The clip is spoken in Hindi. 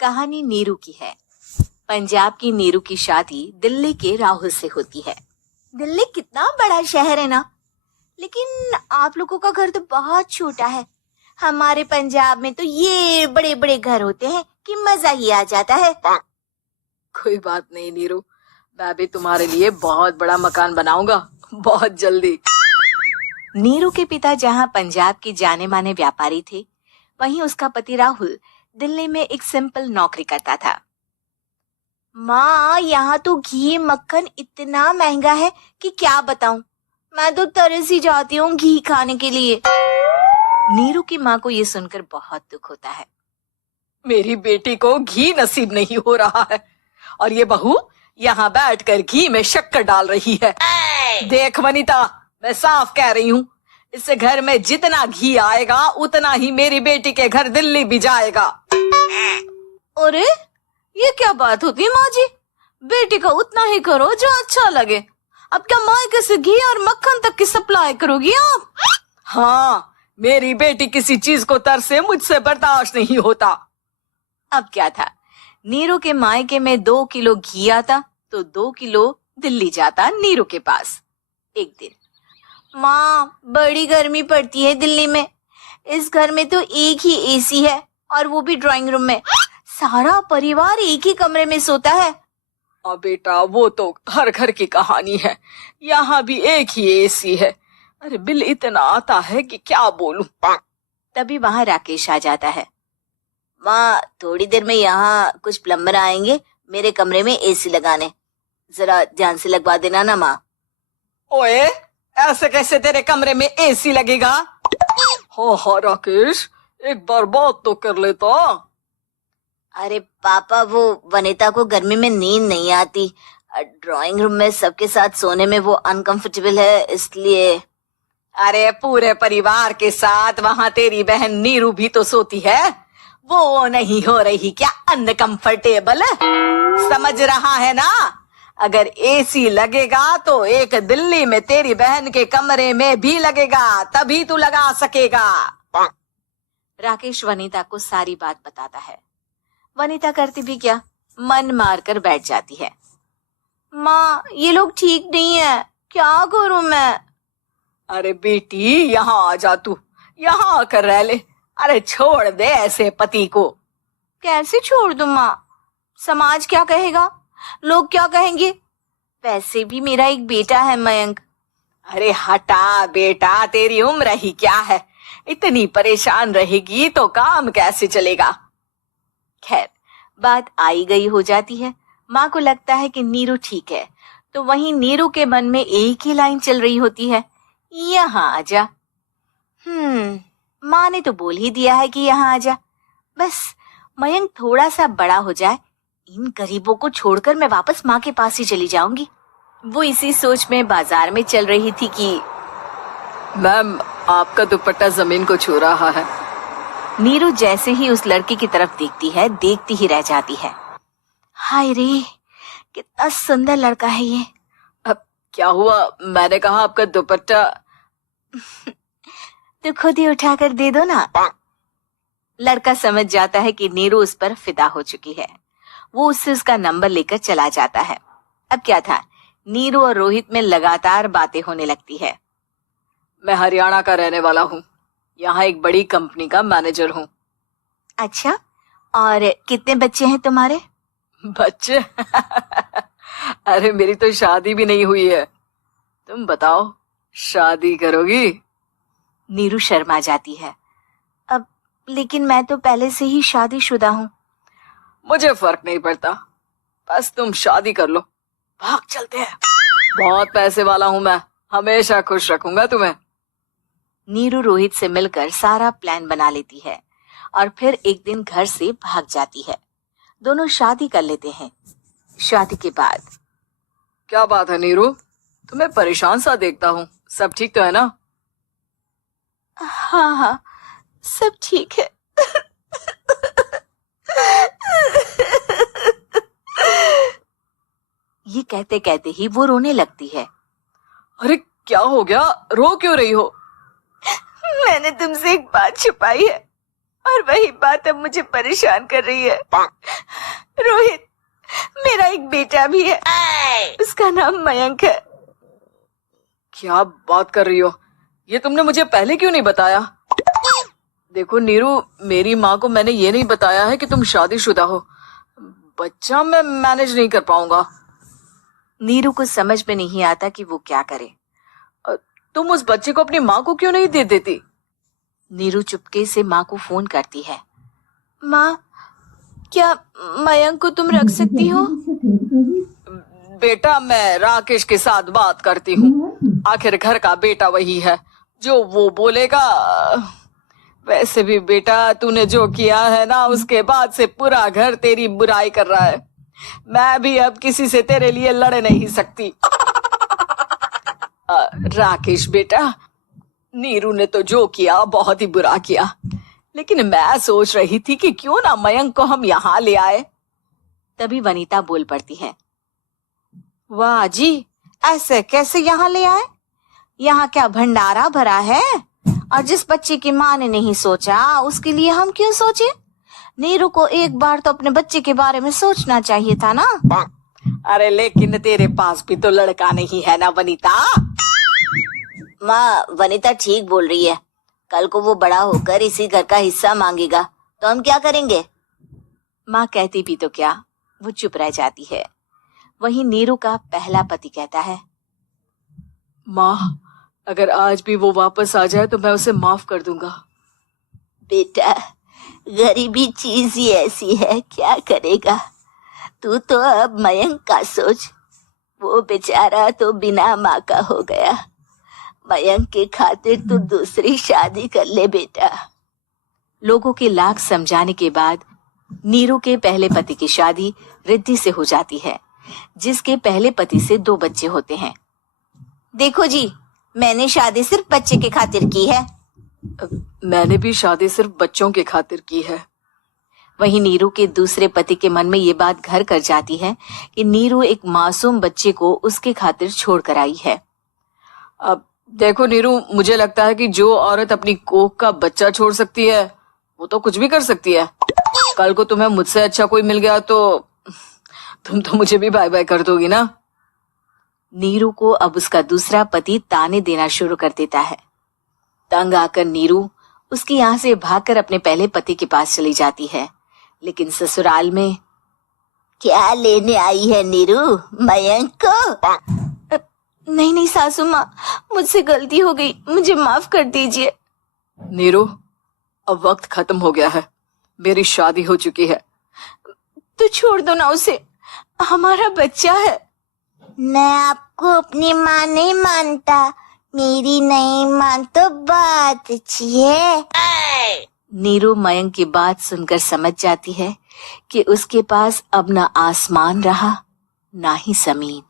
कहानी नीरू की है। पंजाब की नीरू की शादी दिल्ली के राहुल से होती है। दिल्ली कितना बड़ा शहर है ना, लेकिन आप लोगों का घर तो बहुत छोटा है। हमारे पंजाब में तो ये बड़े बड़े घर होते हैं कि मजा ही आ जाता है। कोई बात नहीं नीरू, मैं भी तुम्हारे लिए बहुत बड़ा मकान बनाऊंगा बहुत जल्दी। नीरू के पिता जहाँ पंजाब के जाने माने व्यापारी थे, वहीं उसका पति राहुल दिल्ली में एक सिंपल नौकरी करता था। माँ, यहाँ तो घी मक्खन इतना महंगा है कि क्या बताऊं। मैं तो तरस ही जाती हूँ घी खाने के लिए। नीरू की माँ को ये सुनकर बहुत दुख होता है। मेरी बेटी को घी नसीब नहीं हो रहा है और ये बहू यहाँ बैठकर घी में शक्कर डाल रही है। देख वनिता, मैं साफ कह रही हूँ, इससे घर में जितना घी आएगा उतना ही मेरी बेटी के घर दिल्ली भी जाएगा। अरे ये क्या बात होती है माँ जी? बेटी का उतना ही करो जो अच्छा लगे। अब क्या मायके से घी और मक्खन तक की सप्लाई करोगी आप? हाँ, मेरी बेटी किसी चीज को तरसे मुझसे बर्दाश्त नहीं होता। अब क्या था, नीरू के मायके में 2 किलो घी आता तो 2 किलो दिल्ली जाता नीरू के पास। एक दिन, माँ बड़ी गर्मी पड़ती है दिल्ली में। इस घर में तो एक ही एसी है और वो भी ड्राइंग रूम में। सारा परिवार एक ही कमरे में सोता है। बेटा, वो तो हर घर की कहानी है, यहाँ भी एक ही एसी है। अरे बिल इतना आता है कि क्या बोलूं। तभी वहां राकेश आ जाता है। माँ, थोड़ी देर में यहाँ कुछ प्लम्बर आएंगे मेरे कमरे में एसी लगाने, जरा ध्यान से लगवा देना ना माँ। ओए, ऐसे कैसे तेरे कमरे में एसी लगेगा? हाँ राकेश, एक बार बात तो कर लेता। अरे पापा, वो वनिता को गर्मी में नींद नहीं आती। ड्राइंग रूम में सबके साथ सोने में वो अनकंफर्टेबल है, इसलिए। अरे पूरे परिवार के साथ वहाँ तेरी बहन नीरू भी तो सोती है, वो नहीं हो रही क्या अनकंफर्टेबल? समझ रहा है ना? अगर एसी लगेगा तो एक दिल्ली में तेरी बहन के कमरे में भी लगेगा, तभी तू लगा सकेगा। राकेश वनिता को सारी बात बताता है। वनिता करती भी क्या, मन मारकर बैठ जाती है। माँ, ये लोग ठीक नहीं है, क्या करूं मैं? अरे बेटी, यहाँ आ जा, तू यहाँ आकर रह ले। अरे छोड़ दे ऐसे पति को। कैसे छोड़ दूं माँ? समाज क्या कहेगा, लोग क्या कहेंगे? वैसे भी मेरा एक बेटा है मयंक। अरे हटा बेटा, तेरी उम्र ही क्या है, इतनी परेशान रहेगी तो काम कैसे चलेगा। खैर, बात आई गई हो जाती है। माँ को लगता है कि नीरू ठीक है, तो वहीं नीरू के मन में एक ही लाइन चल रही होती है, यहाँ आजा। माँ ने तो बोल ही दिया है कि यहाँ आजा। बस मयंक थोड़ा सा बड़ा हो जाए, इन गरीबों को छोड़कर मैं वापस माँ के पास ही चली जाऊंगी। वो इसी सोच में बाजार में चल रही थी कि मैम, आपका दुपट्टा जमीन को छू रहा है। नीरू जैसे ही उस लड़के की तरफ देखती है, देखती ही रह जाती है। हाय रे, कितना सुंदर लड़का है ये। अब क्या हुआ? मैंने कहा आपका दुपट्टा। तो खुद ही उठाकर दे दो ना। लड़का समझ जाता है कि नीरू उस पर फिदा हो चुकी है। वो उससे उसका नंबर लेकर चला जाता है। अब क्या था, नीरू और रोहित में लगातार बातें होने लगती है। मैं हरियाणा का रहने वाला हूँ, यहाँ एक बड़ी कंपनी का मैनेजर हूँ। अच्छा, और कितने बच्चे हैं तुम्हारे? बच्चे? अरे मेरी तो शादी भी नहीं हुई है। तुम बताओ, शादी करोगी? नीरू शर्मा जाती है। अब लेकिन मैं तो पहले से ही शादीशुदा हूँ। मुझे फर्क नहीं पड़ता, बस तुम शादी कर लो, भाग चलते हैं। बहुत पैसे वाला हूँ मैं, हमेशा खुश रखूंगा तुम्हें। नीरू रोहित से मिलकर सारा प्लान बना लेती है और फिर एक दिन घर से भाग जाती है। दोनों शादी कर लेते हैं। शादी के बाद, क्या बात है नीरू, तुम्हें परेशान सा देखता हूँ, सब ठीक तो है ना? हाँ, सब ठीक है। ये कहते कहते ही वो रोने लगती है। अरे क्या हो गया, रो क्यों रही हो? मैंने तुमसे एक बात छुपाई है। और वही बात अब मुझे परेशान कर रही है। रोहित, मेरा एक बेटा भी है, उसका नाम मयंक है। क्या बात कर रही हो? ये तुमने मुझे पहले क्यों नहीं बताया? देखो नीरू, मेरी माँ को मैंने ये नहीं बताया है कि तुम शादीशुदा हो। बच्चा मैं मैनेज नहीं कर पाऊंगा। नीरू को समझ में नहीं आता कि वो क्या करे। तुम उस बच्चे को अपनी माँ को क्यों नहीं दे देती? नीरू चुपके से माँ को फोन करती है। माँ, क्या मयंक को तुम रख सकती हो? बेटा, मैं राकेश के साथ बात करती हूँ। आखिर घर का बेटा वही है, जो वो बोलेगा। वैसे भी बेटा, तूने जो किया है ना, उसके बाद से पूरा घर तेरी बुराई कर रहा है। मैं भी अब किसी से तेरे लिए लड़ नहीं सकती। राकेश बेटा, नीरू ने तो जो किया बहुत ही बुरा किया, लेकिन मैं सोच रही थी कि क्यों ना मयंक को हम यहाँ ले आए। तभी वनीता बोल पड़ती है। वाह जी, ऐसे कैसे यहाँ ले आए? यहाँ क्या भंडारा भरा है? और जिस बच्चे की माँ ने नहीं सोचा, उसके लिए हम क्यों सोचे? नीरू को एक बार तो अपने बच्चे के बारे में सोचना चाहिए था ना। अरे लेकिन तेरे पास भी तो लड़का नहीं है ना वनीता। माँ, वनीता ठीक बोल रही है। कल को वो बड़ा होकर इसी घर का हिस्सा मांगेगा तो हम क्या करेंगे? माँ कहती भी तो क्या, वो चुप रह जाती है। वहीं नीरू का पहला पति कहता है। माँ, अगर आज भी वो वापस आ जाए तो मैं उसे माफ कर दूंगा। बेटा, गरीबी चीज ही ऐसी है, क्या करेगा? तू तो अब मयंक का सोच। वो बेचारा तो बिना माँ का हो गया। मयंक के खातिर तू दूसरी शादी कर ले बेटा। लोगों के लाख समझाने के बाद नीरू के पहले पति की शादी रिद्धि से हो जाती है, जिसके पहले पति से 2 बच्चे होते हैं। देखो जी, मैंने शादी सिर्फ बच्चे के खातिर की है। मैंने भी शादी सिर्फ बच्चों के खातिर की है। वहीं नीरू के दूसरे पति के मन में ये बात घर कर जाती है कि नीरू एक मासूम बच्चे को उसके खातिर छोड़ कर आई है। अब देखो नीरू, मुझे लगता है कि जो औरत अपनी कोख का बच्चा छोड़ सकती है, वो तो कुछ भी कर सकती है। कल को तुम्हें मुझसे अच्छा कोई मिल गया तो तुम तो मुझे भी बाय बाय कर दोगी ना। नीरू को अब उसका दूसरा पति ताने देना शुरू कर देता है। तंग आकर नीरू उसकी यहाँ से भागकर अपने पहले पति के पास चली जाती है। लेकिन ससुराल में क्या लेने आई है नीरू, मयंक को? नहीं नहीं सासू माँ, मुझसे गलती हो गई, मुझे माफ कर दीजिए। नीरू, अब वक्त खत्म हो गया है, मेरी शादी हो चुकी है। तो छोड़ दो ना उसे, हमारा बच्चा है। मैं आपको अपनी माँ नहीं मानता, मेरी नहीं मान तो बात अच्छी है। नीरू मयंक की बात सुनकर समझ जाती है कि उसके पास अब ना आसमान रहा ना ही जमीन।